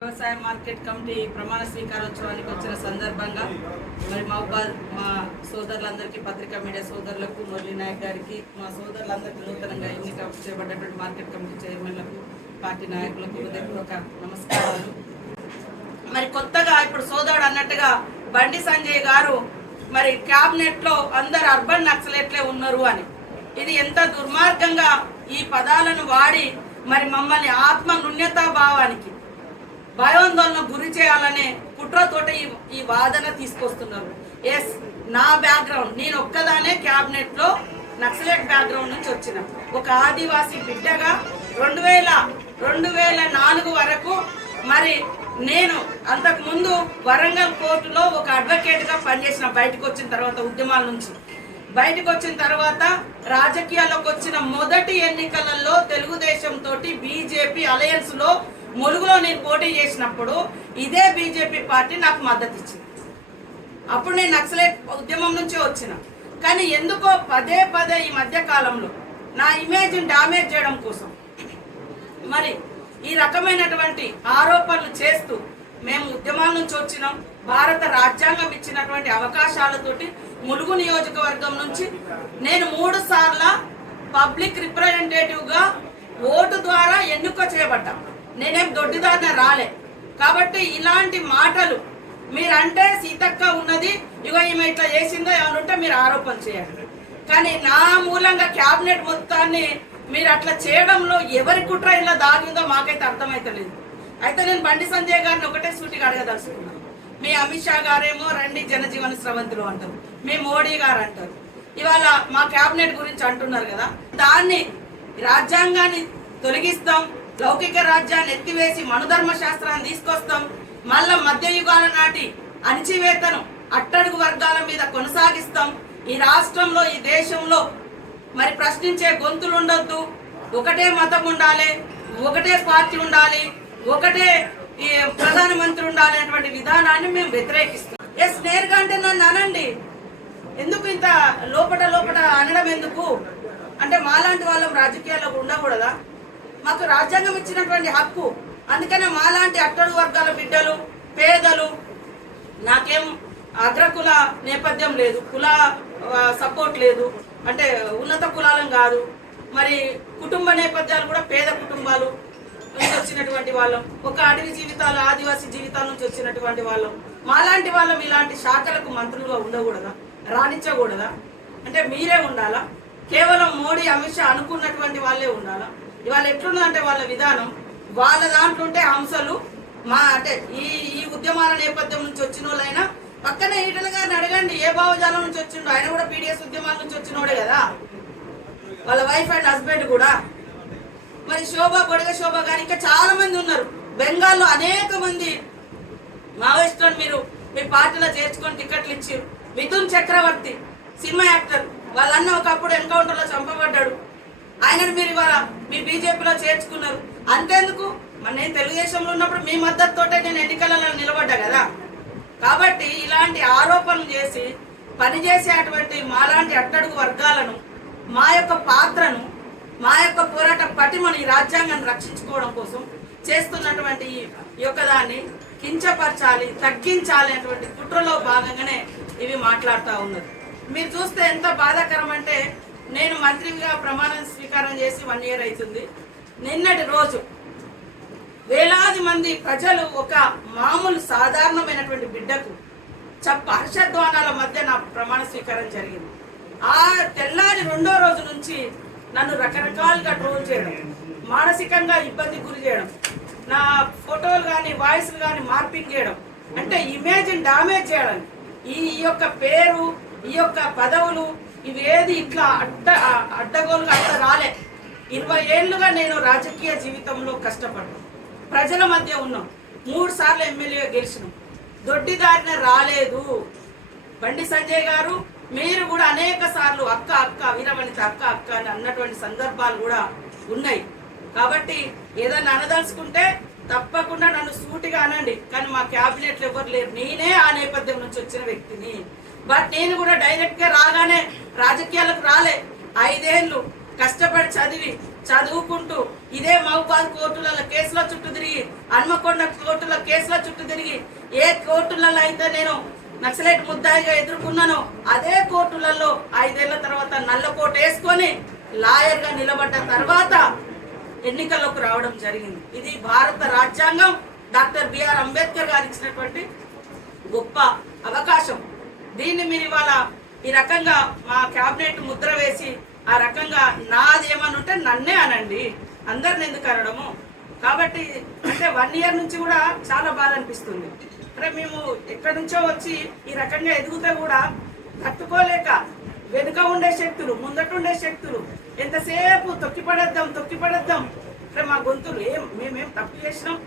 వ్యవసాయ market committee ప్రమాణ స్వీకారోత్సవానికి వచ్చిన సందర్భంగా మరి మా సోదరులందరికీ, పత్రికా మీడియా సోదరులకు, మురళీ నాయక్ గారికి, మా సోదరులందరికీ నూతనంగా ఎన్నిక చేయబడ్డటువంటి మార్కెట్ కమిటీ చైర్మన్లకు, పార్టీ నాయకులకు హృదయపూర్వక నమస్కారాలు. మరి కొత్తగా ఇప్పుడు సోదరుడు అన్నట్టుగా బండి సంజయ్ గారు మరి క్యాబినెట్ లో అందరు అర్బన్ నక్సలెట్లే ఉన్నారు అని, ఇది ఎంత దుర్మార్గంగా ఈ పదాలను వాడి మరి మమ్మల్ని ఆత్మ నుణ్యతా భావానికి భయోందోళన గురి చేయాలనే కుట్రతోట ఈ వాదన తీసుకొస్తున్నారు. ఎస్, నా బ్యాక్గ్రౌండ్, నేను ఒక్కదానే క్యాబినెట్ లో నక్సలెట్ బ్యాక్గ్రౌండ్ నుంచి వచ్చిన ఒక ఆదివాసీ బిడ్డగా 2004 వరకు మరి నేను అంతకు ముందు వరంగల్ కోర్టులో ఒక అడ్వకేట్ గా పనిచేసిన. బయటకు వచ్చిన తర్వాత, ఉద్యమాల నుంచి బయటకు వచ్చిన తర్వాత రాజకీయాల్లోకి వచ్చిన మొదటి ఎన్నికలలో తెలుగుదేశం తోటి బీజేపీ అలయన్స్ లో ములుగులో నేను పోటీ చేసినప్పుడు ఇదే బీజేపీ పార్టీ నాకు మద్దతు ఇచ్చింది. అప్పుడు నేను నక్సలైట్ ఉద్యమం నుంచి వచ్చిన. కానీ ఎందుకో పదే ఈ మధ్య కాలంలో నా ఇమేజ్ డామేజ్ చేయడం కోసం మరి ఈ రకమైనటువంటి ఆరోపణలు చేస్తూ, మేము ఉద్యమాల నుంచి వచ్చినాం, భారత రాజ్యాంగం ఇచ్చినటువంటి అవకాశాలతోటి ములుగు నియోజకవర్గం నుంచి నేను 3 సార్ల పబ్లిక్ రిప్రజెంటేటివ్ గా ఓటు ద్వారా ఎన్నిక చేయబడ్డా. నేనేం దొడ్డిదారిన రాలే. కాబట్టి ఇలాంటి మాటలు మీరంటే సీతక్క ఉన్నది, ఇగో ఈమె ఇట్లా చేసిందో ఏమైనా ఉంటే మీరు ఆరోపణ చేయండి. కానీ నా మూలంగా క్యాబినెట్ మొత్తాన్ని మీరు అట్లా చేయడంలో ఎవరి కుట్ర ఇలా దాగిందో మాకైతే అర్థమైతలేదు. అయితే నేను బండి సంజయ్ గారిని ఒకటే సూటిగా అడగదలుచుకున్నాను. మీ అమిత్ షా గారేమో రండి జనజీవన స్రవంతిలో అంటారు, మీ మోడీ గారు అంటారు, ఇవాళ మా క్యాబినెట్ గురించి అంటున్నారు కదా, దాన్ని రాజ్యాంగాన్ని తొలగిస్తాం, లౌకిక రాజ్యాన్ని ఎత్తివేసి మనుధర్మ శాస్త్రాన్ని తీసుకొస్తాం, మళ్ళా మధ్యయుగాల నాటి అణచివేతను అట్టడుగు వర్గాల మీద కొనసాగిస్తాం, ఈ రాష్ట్రంలో ఈ దేశంలో మరి ప్రశ్నించే గొంతులు ఉండొద్దు, ఒకటే మతం ఉండాలి, ఒకటే పార్టీ ఉండాలి, ఒకటే ప్రధానమంత్రి ఉండాలి అనేటువంటి విధానాన్ని మేము వ్యతిరేకిస్తాం. ఎస్, నేరుగా అంటే నన్ను అనండి, ఎందుకు ఇంత లోపట అనడం ఎందుకు అంటే మాలాంటి వాళ్ళం రాజకీయాల్లో ఉండకూడదా? మాకు రాజ్యాంగం ఇచ్చినటువంటి హక్కు. అందుకనే మాలాంటి అట్టడుగు వర్గాల బిడ్డలు, పేదలు, నాకేం అగ్రకుల నేపథ్యం లేదు, కుల సపోర్ట్ లేదు, అంటే ఉన్నత కులాలం కాదు, మరి కుటుంబ నేపథ్యాలు కూడా పేద కుటుంబాలు నుంచి వచ్చినటువంటి వాళ్ళం, ఒక అడవి జీవితాలు, ఆదివాసీ జీవితాల నుంచి వచ్చినటువంటి వాళ్ళం. మాలాంటి వాళ్ళం ఇలాంటి శాఖలకు మంత్రులుగా ఉండకూడదా? రాణించకూడదా? అంటే మీరే ఉండాలా? కేవలం మోడీ, అమిత్ షా అనుకున్నటువంటి వాళ్ళే ఉండాలా? ఇవాళ ఎట్లుందంటే వాళ్ళ విధానం, వాళ్ళ దాంట్లో ఉంటే హంసలు, మా అంటే ఈ ఉద్యమాల నేపథ్యం నుంచి వచ్చిన వాళ్ళైనా పక్కనే ఈటల గారిని అడగండి, ఏ భావజాలం నుంచి వచ్చిండో, ఆయన కూడా పీడిఎస్ ఉద్యమాల నుంచి వచ్చినోడే కదా, వాళ్ళ వైఫ్ అండ్ హస్బెండ్ కూడా. మరి బొడగ శోభ గారు, ఇంకా చాలా మంది ఉన్నారు. బెంగాల్లో అనేక మంది మావోయిస్టులను మీరు మీ పార్టీలో చేర్చుకొని టికెట్లు ఇచ్చారు. మిథున్ చక్రవర్తి సినిమా యాక్టర్, వాళ్ళన్న ఒకప్పుడు ఎన్కౌంటర్ లో చంపబడ్డాడు, ఆయనను మీరు ఇవాళ మీ బీజేపీలో చేర్చుకున్నారు. అంతేందుకు, మరి నేను తెలుగుదేశంలో ఉన్నప్పుడు మీ మద్దతుతోటే నేను ఎన్నికలలో నిలబడ్డా కదా. కాబట్టి ఇలాంటి ఆరోపణలు చేసి పనిచేసేటువంటి మాలాంటి అట్టడుగు వర్గాలను, మా యొక్క పాత్రను, మా యొక్క పోరాట పటిమని, రాజ్యాంగాన్ని రక్షించుకోవడం కోసం చేస్తున్నటువంటి ఈ యొక్క దాన్ని కించపరచాలి, తగ్గించాలి అనేటువంటి కుట్రలో భాగంగానే ఇవి మాట్లాడుతూ ఉన్నారు. మీరు చూస్తే ఎంత బాధాకరం అంటే, నేను మంత్రిగా ప్రమాణ స్వీకారం చేసి 1 year అవుతుంది. నిన్నటి రోజు వేలాది మంది ప్రజలు ఒక మామూలు సాధారణమైనటువంటి బిడ్డకు హర్షధ్వానాల మధ్య నా ప్రమాణ స్వీకారం జరిగింది. ఆ తెల్లారి 2వ రోజు నుంచి నన్ను రకరకాలుగా ట్రోల్ చేయడం, మానసికంగా ఇబ్బంది గురి చేయడం, నా ఫోటోలు కానీ వాయిస్లు కానీ మార్పింగ్ చేయడం, అంటే ఇమేజ్ని డామేజ్ చేయడం. ఈ యొక్క పేరు, ఈ యొక్క పదవులు ఇవేది ఇట్లా అడ్డగోలుగా అట్లా రాలే. 20 ఏళ్లుగా నేను రాజకీయ జీవితంలో కష్టపడ్డాను, ప్రజల మధ్య ఉన్నాం, 3 సార్లు ఎమ్మెల్యేగా గెలిచినాం, దొడ్డిదారిన రాలేదు. బండి సంజయ్ గారు, మీరు కూడా అనేక సార్లు అక్క వీరవనిత అక్క అని అన్నటువంటి సందర్భాలు కూడా ఉన్నాయి. కాబట్టి ఏదైనా అనదలుచుకుంటే తప్పకుండా నన్ను సూటిగా అనండి. కానీ మా క్యాబినెట్లు ఎవరు లేరు, నేనే ఆ నేపథ్యం నుంచి వచ్చిన వ్యక్తిని. బట్ నేను కూడా డైరెక్ట్ గా రాగానే రాజకీయాలకు రాలే. 5 ఏళ్ళు కష్టపడి చదువుకుంటూ ఇదే మహబూబాద్ కోర్టులలో కేసుల చుట్టూ తిరిగి, హన్మకొండ కోర్టుల కేసుల చుట్టూ తిరిగి, ఏ కోర్టులలో అయితే నేను నక్సలైట్ ముద్దాయిగా ఎదుర్కొన్నానో అదే కోర్టులలో 5 ఏళ్ల తర్వాత నల్ల కోట వేసుకొని లాయర్గా నిలబడ్డ తర్వాత ఎన్నికల్లోకి రావడం జరిగింది. ఇది భారత రాజ్యాంగం డాక్టర్ బిఆర్ అంబేద్కర్ గారు ఇచ్చినటువంటి గొప్ప అవకాశం. దీన్ని మీరు ఇవాళ ఈ రకంగా మా క్యాబినెట్ ముద్ర వేసి ఆ రకంగా నాది ఏమని ఉంటే నన్నే అనండి, అందరిని ఎందుకు అనడము. కాబట్టి అంటే 1 ఇయర్ నుంచి కూడా చాలా బాధ అనిపిస్తుంది. అంటే మేము ఎక్కడి నుంచో వచ్చి ఈ రకంగా ఎదుగుతే కూడా తట్టుకోలేక వెనుక ఉండే శక్తులు, ముందట ఉండే శక్తులు ఎంతసేపు తొక్కిపడేద్దాం అంటే మా గొంతులు మేమేం తప్పు చేసినాం.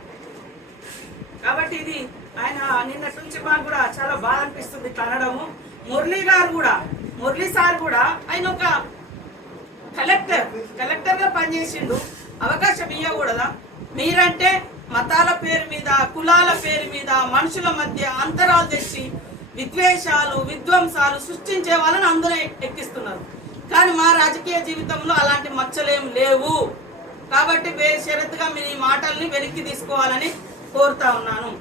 కాబట్టి ఇది ఆయన నిన్నటి నుంచి మాకు కూడా చాలా బాధ అనిపిస్తుంది అనడము. మురళీ సార్ కూడా ఆయన ఒక కలెక్టర్గా పనిచేసిండు, అవకాశం ఇవ్వకూడదా? మీరంటే మతాల పేరు మీద, కులాల పేరు మీద మనుషుల మధ్య అంతరాలు తెచ్చి విద్వేషాలు, విధ్వంసాలు సృష్టించే వాళ్ళని అందులో ఎక్కిస్తున్నారు. కానీ మా రాజకీయ జీవితంలో అలాంటి మచ్చలేం లేవు. కాబట్టి బేషరతుగా మీ మాటల్ని వెనక్కి తీసుకోవాలని కోరుతా ఉన్నాను.